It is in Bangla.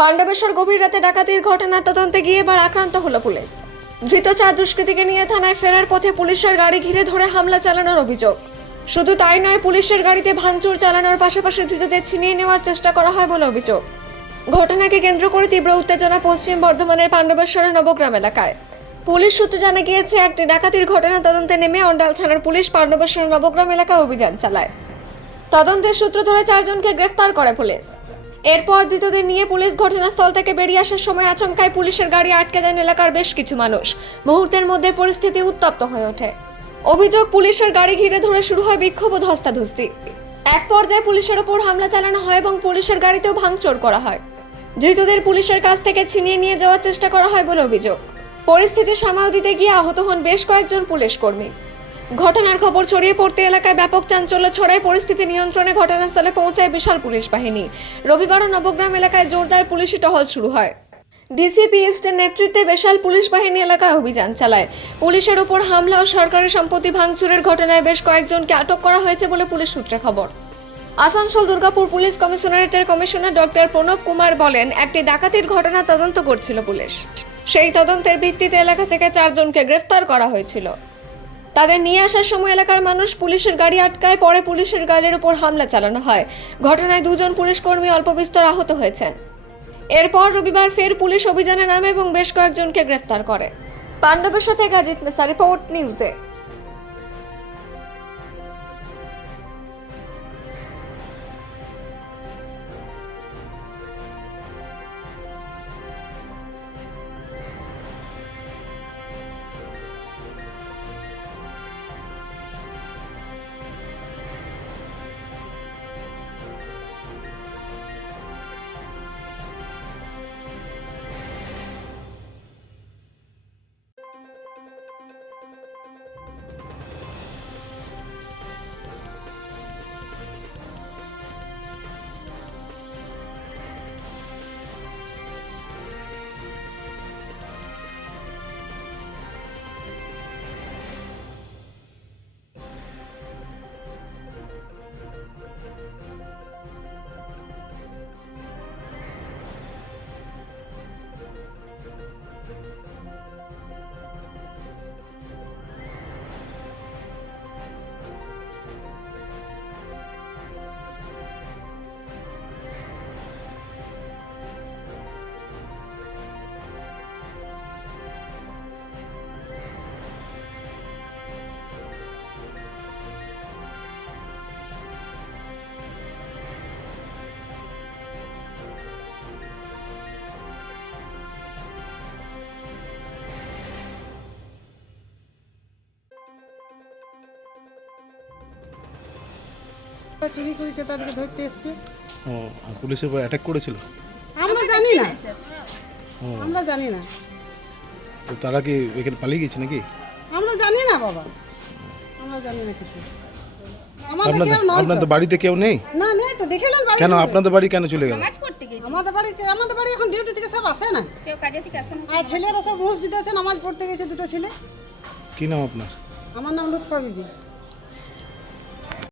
পাণ্ডবেশ্বর গভীর রাতে ডাকাতির ঘটনার তদন্তে গিয়ে এবার আক্রান্ত হলো পুলিশ। ধৃত 4 দুষ্কৃতীকে নিয়ে থানায় ফেরার পথে পুলিশের গাড়ি ঘিরে ধরে হামলা চালানোর অভিযোগ। শুধু তাই নয়, পুলিশের গাড়িতে ভাঙচুর চালানোর পাশাপাশি ধৃতদের ছিনিয়ে নেওয়ার চেষ্টা করা হয় বলে অভিযোগ। ঘটনাকে কেন্দ্র করে তীব্র উত্তেজনা পশ্চিম বর্ধমানের পাণ্ডবেশ্বরের নবগ্রাম এলাকায়। পুলিশ সূত্রে জানা গিয়েছে, একটি ডাকাতির ঘটনা তদন্তে নেমে অন্ডাল থানার পুলিশ পাণ্ডবেশ্বর নবগ্রাম এলাকায় অভিযান চালায়। তদন্তের সূত্র ধরে 4 জনকে গ্রেফতার করে পুলিশ। এরপর ধৃতদের নিয়ে পুলিশ ঘটনাস্থল থেকে বেরিয়ে আসার সময় আচমকাই পুলিশের গাড়ি আটকে দেন এলাকার বেশ কিছু মানুষ। মুহূর্তের মধ্যে পরিস্থিতি উত্তপ্ত হয়ে ওঠে। অভিযোগ, পুলিশের গাড়ি ঘিরে ধরে শুরু হয় বিক্ষোভ ও ধস্তাধস্তি। এক পর্যায়ে পুলিশের ওপর হামলা চালানো হয় এবং পুলিশের গাড়িতেও ভাঙচুর করা হয়। ধৃতদের পুলিশের কাছ থেকে ছিনিয়ে নিয়ে যাওয়ার চেষ্টা করা হয় বলে অভিযোগ। পরিস্থিতি সামাল দিতে গিয়ে আহত হন বেশ কয়েকজন পুলিশ কর্মী। ঘটনার খবর ছড়িয়ে পড়তে এলাকায় ব্যাপক চাঞ্চল্য ছড়ায়। পরিস্থিতি নিয়ন্ত্রণে ঘটনাস্থলে পৌঁছায় বিশাল পুলিশ বাহিনী। রবিবারও নবগ্রাম এলাকায় জোরদার পুলিশি টহল শুরু হয়। ডিসিপি এর নেতৃত্বে বিশাল পুলিশ বাহিনী এলাকায় অভিযান চালায়। পুলিশের ওপর হামলা ও সরকারি সম্পত্তি ভাঙচুরের ঘটনায় বেশ কয়েকজনকে আটক করা হয়েছে বলে পুলিশ সূত্রে খবর। আসানসোল দুর্গাপুর পুলিশ কমিশনারেটের কমিশনার ডক্টর প্রণব কুমার বলেন, একটি ডাকাতির ঘটনা তদন্ত করছিল পুলিশ। সেই তদন্তের ভিত্তিতে এলাকা থেকে 4 জনকে গ্রেফতার করা হয়েছিল। তাদের নিয়ে আসার সময় এলাকার মানুষ পুলিশের গাড়ি আটকায়। পরে পুলিশের গাড়ির উপর হামলা চালানো হয়। ঘটনায় 2 জন পুলিশ কর্মী অল্প বিস্তর আহত হয়েছেন। এরপর রবিবার ফের পুলিশ অভিযানে নামে এবং বেশ কয়েকজনকে গ্রেফতার করে। পাণ্ডবেশ্বর থেকে অজিত মেসা, রিপোর্ট নিউজে। চুরি করেছে, তাদেরকে ধরতে এসছে। ও, আর পুলিশের উপর অ্যাটাক করেছিল? আমরা জানি না, আমরা জানি না, তো তারা কি এখানে পালিয়ে গেছে নাকি? আমরা জানি না বাবা, আমরা জানি না কিছু। আপনাদের বাড়িতে কেউ নেই? না, নেই তো, দেখেলেন বাড়ি কেন আপনাদের বাড়ি কেন চলে গেল? আমাদের বাড়ি এখন ডিউটি থেকে সব আসে না, কেউ কাজে থেকে আসে না। আর ছেলেরা সব মসজিদে আছে, নামাজ পড়তে গেছে, 2টো ছেলে। কি নাম আপনার? আমার নাম লুৎফা বিবি।